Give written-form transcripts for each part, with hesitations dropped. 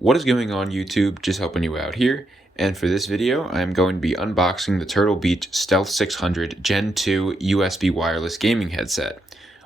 What is going on YouTube? Just helping you out here. And for this video, I'm going to be unboxing the Turtle Beach Stealth 600 Gen 2 USB wireless gaming headset.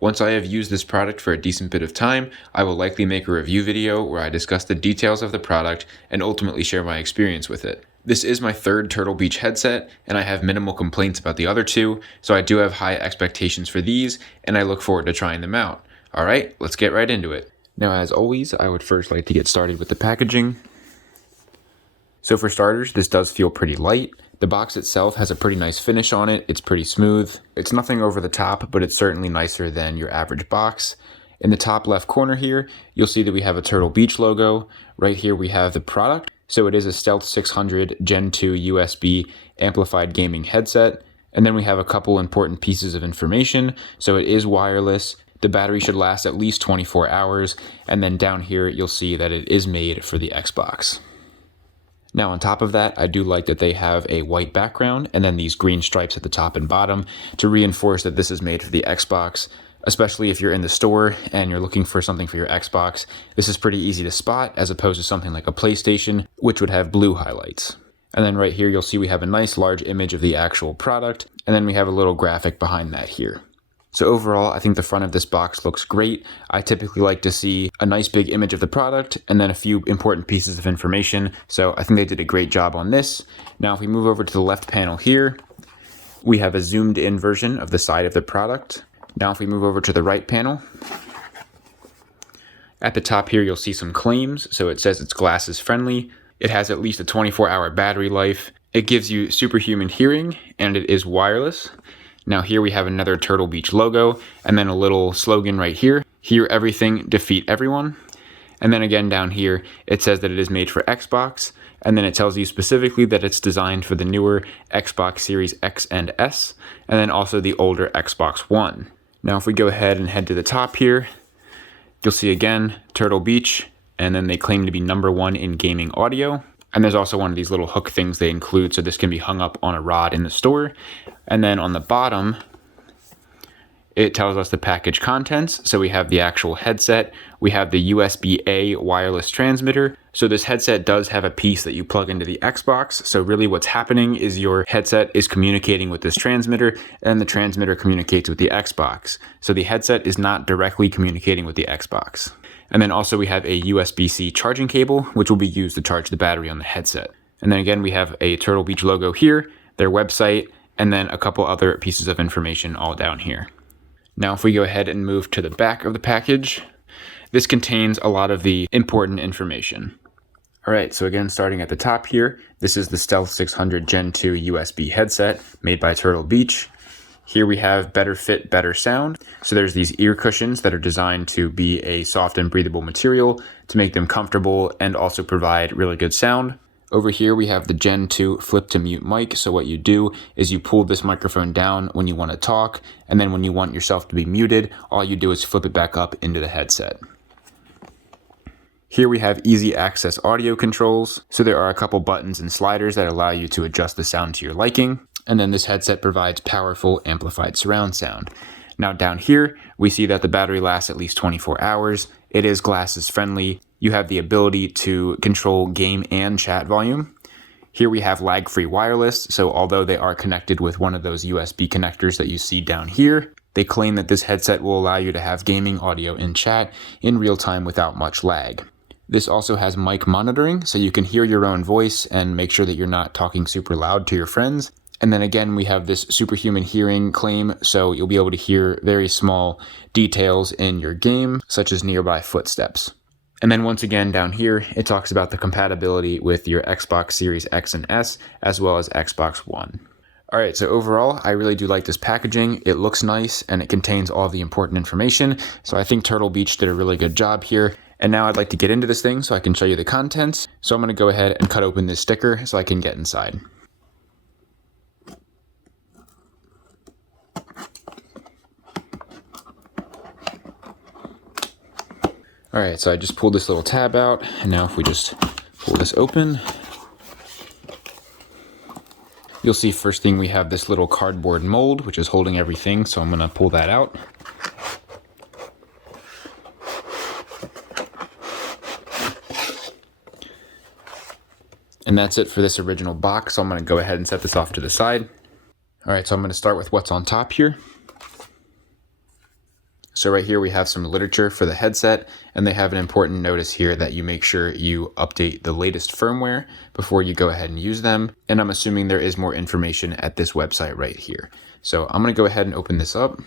Once I have used this product for a decent bit of time, I will likely make a review video where I discuss the details of the product and ultimately share my experience with it. This is my third Turtle Beach headset, and I have minimal complaints about the other two, so I do have high expectations for these, and I look forward to trying them out. Alright, let's get right into it. Now, as always, I would first like to get started with the packaging. So for starters, this does feel pretty light. The box itself has a pretty nice finish on it. It's pretty smooth. It's nothing over the top, but it's certainly nicer than your average box. In the top left corner here, you'll see that we have a Turtle Beach logo. Right here we have the product. So it is a Stealth 600 Gen 2 USB amplified gaming headset. And then we have a couple important pieces of information. So it is wireless. The battery should last at least 24 hours, and then down here you'll see that it is made for the Xbox. Now on top of that, I do like that they have a white background and then these green stripes at the top and bottom to reinforce that this is made for the Xbox, especially if you're in the store and you're looking for something for your Xbox. This is pretty easy to spot as opposed to something like a PlayStation, which would have blue highlights. And then right here you'll see we have a nice large image of the actual product, and then we have a little graphic behind that here. So overall, I think the front of this box looks great. I typically like to see a nice big image of the product and then a few important pieces of information. So I think they did a great job on this. Now, if we move over to the left panel here, we have a zoomed in version of the side of the product. Now, if we move over to the right panel, at the top here, you'll see some claims. So it says it's glasses friendly. It has at least a 24-hour battery life. It gives you superhuman hearing, and it is wireless. Now here we have another Turtle Beach logo, and then a little slogan right here, hear everything, defeat everyone. And then again down here, it says that it is made for Xbox, and then it tells you specifically that it's designed for the newer Xbox Series X and S, and then also the older Xbox One. Now if we go ahead and head to the top here, you'll see again, Turtle Beach, and then they claim to be #1 in gaming audio. And there's also one of these little hook things they include, so this can be hung up on a rod in the store. And then on the bottom, it tells us the package contents. So we have the actual headset, we have the USB-A wireless transmitter. So this headset does have a piece that you plug into the Xbox. So really what's happening is your headset is communicating with this transmitter, and the transmitter communicates with the Xbox. So the headset is not directly communicating with the Xbox. And then also we have a USB-C charging cable, which will be used to charge the battery on the headset. And then again, we have a Turtle Beach logo here, their website, and then a couple other pieces of information all down here. Now, if we go ahead and move to the back of the package, this contains a lot of the important information. All right, so again, starting at the top here, this is the Stealth 600 Gen 2 USB headset made by Turtle Beach. Here we have better fit, better sound. So there's these ear cushions that are designed to be a soft and breathable material to make them comfortable and also provide really good sound. Over here we have the Gen 2 flip to mute mic. So what you do is you pull this microphone down when you want to talk, and then when you want yourself to be muted, all you do is flip it back up into the headset. Here we have easy access audio controls. So there are a couple buttons and sliders that allow you to adjust the sound to your liking. And then this headset provides powerful amplified surround sound. Now down here, we see that the battery lasts at least 24 hours. It is glasses friendly. You have the ability to control game and chat volume. Here we have lag-free wireless. So although they are connected with one of those USB connectors that you see down here, they claim that this headset will allow you to have gaming audio and chat in real time without much lag. This also has mic monitoring, so you can hear your own voice and make sure that you're not talking super loud to your friends. And then again, we have this superhuman hearing claim, so you'll be able to hear very small details in your game, such as nearby footsteps. And then once again, down here, it talks about the compatibility with your Xbox Series X and S, as well as Xbox One. All right, so overall, I really do like this packaging. It looks nice, and it contains all the important information. So I think Turtle Beach did a really good job here. And now I'd like to get into this thing so I can show you the contents. So I'm going to go ahead and cut open this sticker so I can get inside. All right, so I just pulled this little tab out, and now if we just pull this open, you'll see first thing we have this little cardboard mold, which is holding everything, so I'm gonna pull that out. And that's it for this original box. So I'm going to go ahead and set this off to the side. All right, so I'm going to start with what's on top here. So right here we have some literature for the headset, and they have an important notice here that you make sure you update the latest firmware before you go ahead and use them. And I'm assuming there is more information at this website right here. So I'm going to go ahead and open this up.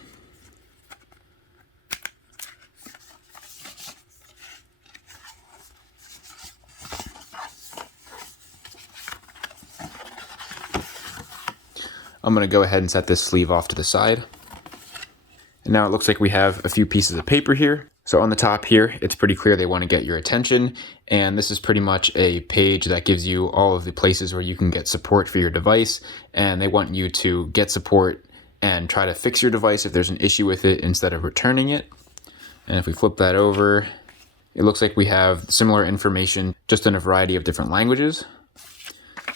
I'm going to go ahead and set this sleeve off to the side. And now it looks like we have a few pieces of paper here. So on the top here, it's pretty clear they want to get your attention. And this is pretty much a page that gives you all of the places where you can get support for your device. And they want you to get support and try to fix your device if there's an issue with it instead of returning it. And if we flip that over, it looks like we have similar information just in a variety of different languages.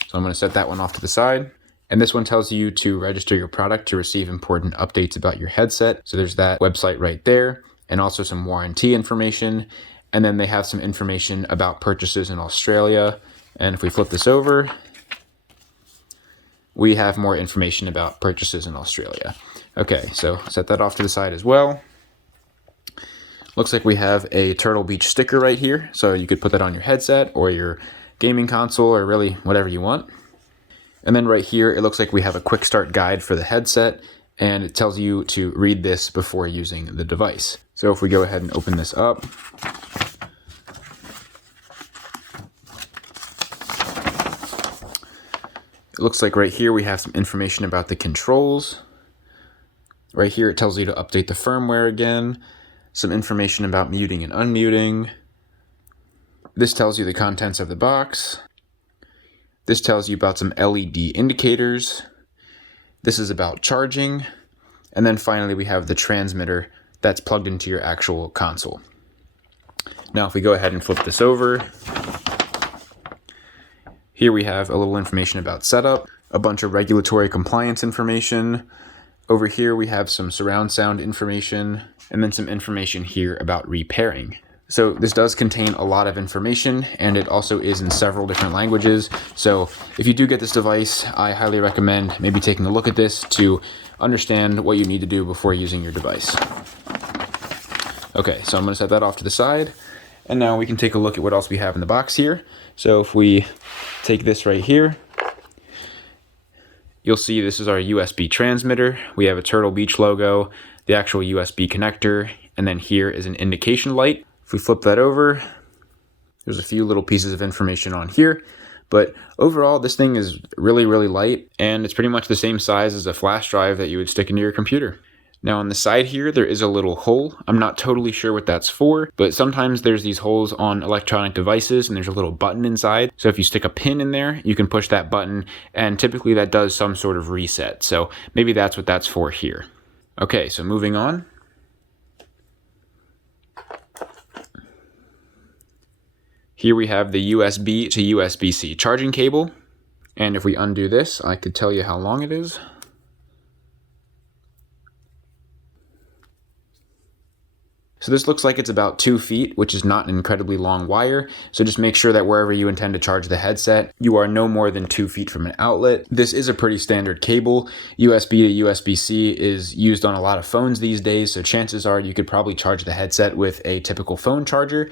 So I'm going to set that one off to the side. And this one tells you to register your product to receive important updates about your headset. So there's that website right there, and also some warranty information. And then they have some information about purchases in Australia. And if we flip this over, we have more information about purchases in Australia. Okay, so set that off to the side as well. Looks like we have a Turtle Beach sticker right here. So you could put that on your headset or your gaming console or really whatever you want. And then right here, it looks like we have a quick start guide for the headset, and it tells you to read this before using the device. So if we go ahead and open this up, it looks like right here we have some information about the controls. Right here, it tells you to update the firmware again, some information about muting and unmuting. This tells you the contents of the box. This tells you about some LED indicators. This is about charging. And then finally, we have the transmitter that's plugged into your actual console. Now, if we go ahead and flip this over, here we have a little information about setup, a bunch of regulatory compliance information. Over here, we have some surround sound information, and then some information here about repairing. So this does contain a lot of information, and it also is in several different languages. So if you do get this device, I highly recommend maybe taking a look at this to understand what you need to do before using your device. Okay, so I'm going to set that off to the side, and now we can take a look at what else we have in the box here. So if we take this right here, you'll see this is our USB transmitter. We have a Turtle Beach logo, the actual USB connector, and then here is an indication light. If we flip that over, there's a few little pieces of information on here, but overall this thing is really, really light, and it's pretty much the same size as a flash drive that you would stick into your computer. Now on the side here, there is a little hole. I'm not totally sure what that's for, but sometimes there's these holes on electronic devices and there's a little button inside. So if you stick a pin in there, you can push that button, and typically that does some sort of reset. So maybe that's what that's for here. Okay, so moving on. Here we have the USB to USB-C charging cable. And if we undo this, I could tell you how long it is. So this looks like it's about 2 feet, which is not an incredibly long wire. So just make sure that wherever you intend to charge the headset, you are no more than 2 feet from an outlet. This is a pretty standard cable. USB to USB-C is used on a lot of phones these days, so chances are you could probably charge the headset with a typical phone charger.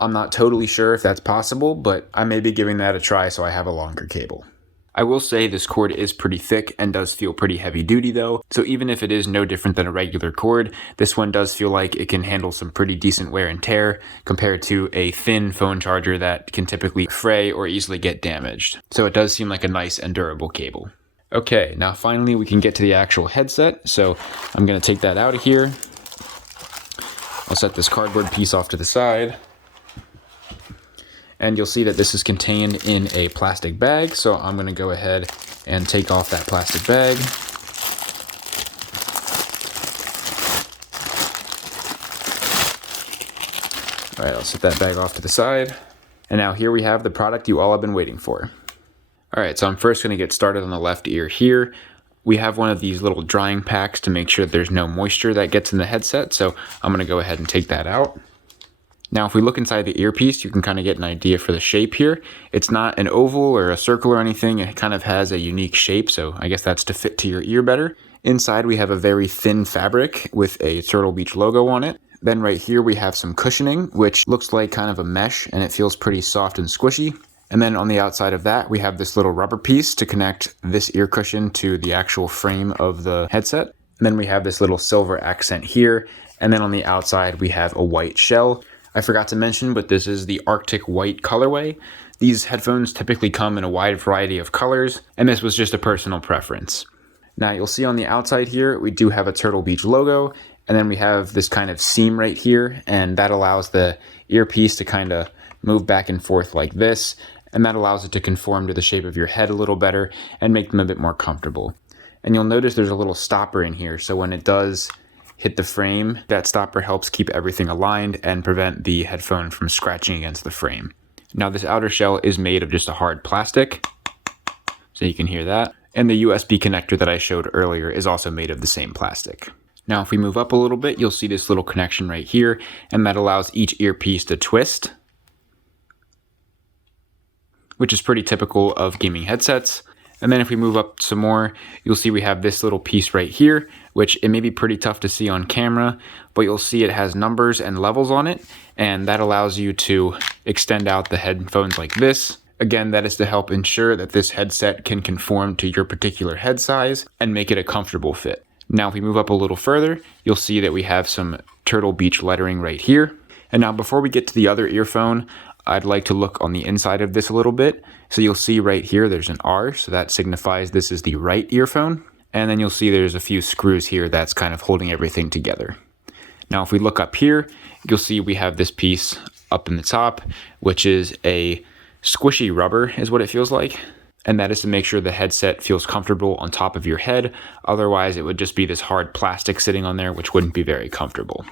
I'm not totally sure if that's possible, but I may be giving that a try so I have a longer cable. I will say this cord is pretty thick and does feel pretty heavy duty though, so even if it is no different than a regular cord, this one does feel like it can handle some pretty decent wear and tear compared to a thin phone charger that can typically fray or easily get damaged. So it does seem like a nice and durable cable. Okay, now finally we can get to the actual headset, so I'm going to take that out of here. I'll set this cardboard piece off to the side. And you'll see that this is contained in a plastic bag, so I'm going to go ahead and take off that plastic bag. All right, I'll set that bag off to the side. And now here we have the product you all have been waiting for. All right, so I'm first going to get started on the left ear here. We have one of these little drying packs to make sure that there's no moisture that gets in the headset, so I'm going to go ahead and take that out. Now, if we look inside the earpiece, you can kind of get an idea for the shape here. It's not an oval or a circle or anything. It kind of has a unique shape, so I guess that's to fit to your ear better. Inside, we have a very thin fabric with a Turtle Beach logo on it. Then right here, we have some cushioning, which looks like kind of a mesh, and it feels pretty soft and squishy. And then on the outside of that, we have this little rubber piece to connect this ear cushion to the actual frame of the headset. And then we have this little silver accent here. And then on the outside, we have a white shell. I forgot to mention, but this is the Arctic White colorway. These headphones typically come in a wide variety of colors, and this was just a personal preference. Now you'll see on the outside here, we do have a Turtle Beach logo, and then we have this kind of seam right here, and that allows the earpiece to kind of move back and forth like this, and that allows it to conform to the shape of your head a little better and make them a bit more comfortable. And you'll notice there's a little stopper in here, so when it does hit the frame, that stopper helps keep everything aligned and prevent the headphone from scratching against the frame. Now this outer shell is made of just a hard plastic, so you can hear that. And the USB connector that I showed earlier is also made of the same plastic. Now if we move up a little bit, you'll see this little connection right here, and that allows each earpiece to twist, which is pretty typical of gaming headsets. And then if we move up some more, you'll see we have this little piece right here, which it may be pretty tough to see on camera, but you'll see it has numbers and levels on it, and that allows you to extend out the headphones like this. Again, that is to help ensure that this headset can conform to your particular head size and make it a comfortable fit. Now, if we move up a little further, you'll see that we have some Turtle Beach lettering right here. And now before we get to the other earphone, I'd like to look on the inside of this a little bit. So you'll see right here, there's an R, so that signifies this is the right earphone. And then you'll see there's a few screws here that's kind of holding everything together. Now, if we look up here, you'll see we have this piece up in the top, which is a squishy rubber is what it feels like. And that is to make sure the headset feels comfortable on top of your head. Otherwise, it would just be this hard plastic sitting on there, which wouldn't be very comfortable.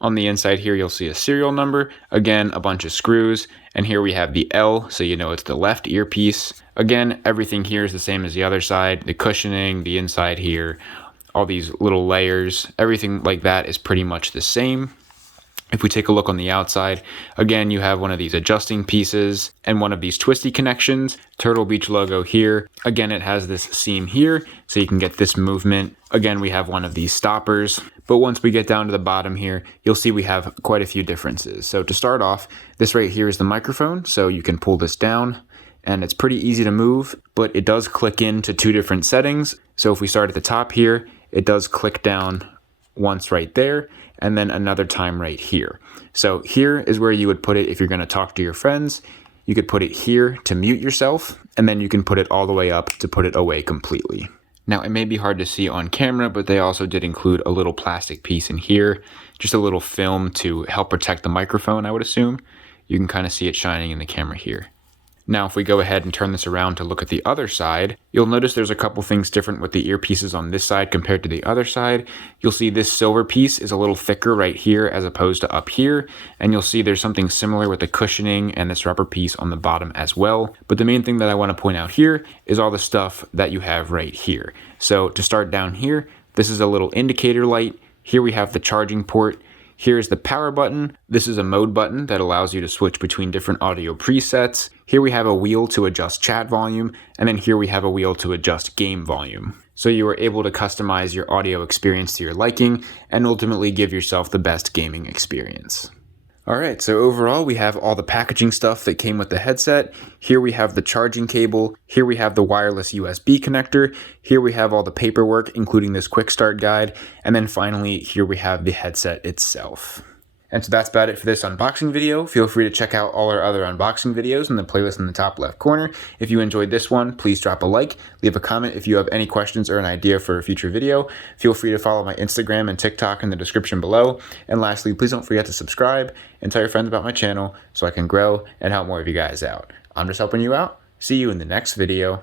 On the inside here, you'll see a serial number, again, a bunch of screws, and here we have the L, so you know it's the left earpiece. Again, everything here is the same as the other side, the cushioning, the inside here, all these little layers, everything like that is pretty much the same. If we take a look on the outside, again, you have one of these adjusting pieces and one of these twisty connections, Turtle Beach logo here. Again, it has this seam here, so you can get this movement. Again, we have one of these stoppers, but once we get down to the bottom here, you'll see we have quite a few differences. So to start off, this right here is the microphone, so you can pull this down, and it's pretty easy to move, but it does click into two different settings. So if we start at the top here, it does click down once right there, and then another time right here. So here is where you would put it if you're going to talk to your friends. You could put it here to mute yourself, and then you can put it all the way up to put it away completely. Now, it may be hard to see on camera, but they also did include a little plastic piece in here, just a little film to help protect the microphone, I would assume. You can kind of see it shining in the camera here. Now, if we go ahead and turn this around to look at the other side, you'll notice there's a couple things different with the earpieces on this side compared to the other side. You'll see this silver piece is a little thicker right here as opposed to up here, and you'll see there's something similar with the cushioning and this rubber piece on the bottom as well. But the main thing that I want to point out here is all the stuff that you have right here. So to start down here, this is a little indicator light. Here we have the charging port. Here's the power button. This is a mode button that allows you to switch between different audio presets. Here we have a wheel to adjust chat volume, and then here we have a wheel to adjust game volume. So you are able to customize your audio experience to your liking and ultimately give yourself the best gaming experience. Alright, so overall we have all the packaging stuff that came with the headset. Here we have the charging cable. Here we have the wireless USB connector. Here we have all the paperwork, including this quick start guide. And then finally, here we have the headset itself. And so that's about it for this unboxing video. Feel free to check out all our other unboxing videos in the playlist in the top left corner. If you enjoyed this one, please drop a like, leave a comment if you have any questions or an idea for a future video. Feel free to follow my Instagram and TikTok in the description below. And lastly, please don't forget to subscribe and tell your friends about my channel so I can grow and help more of you guys out. I'm just helping you out. See you in the next video.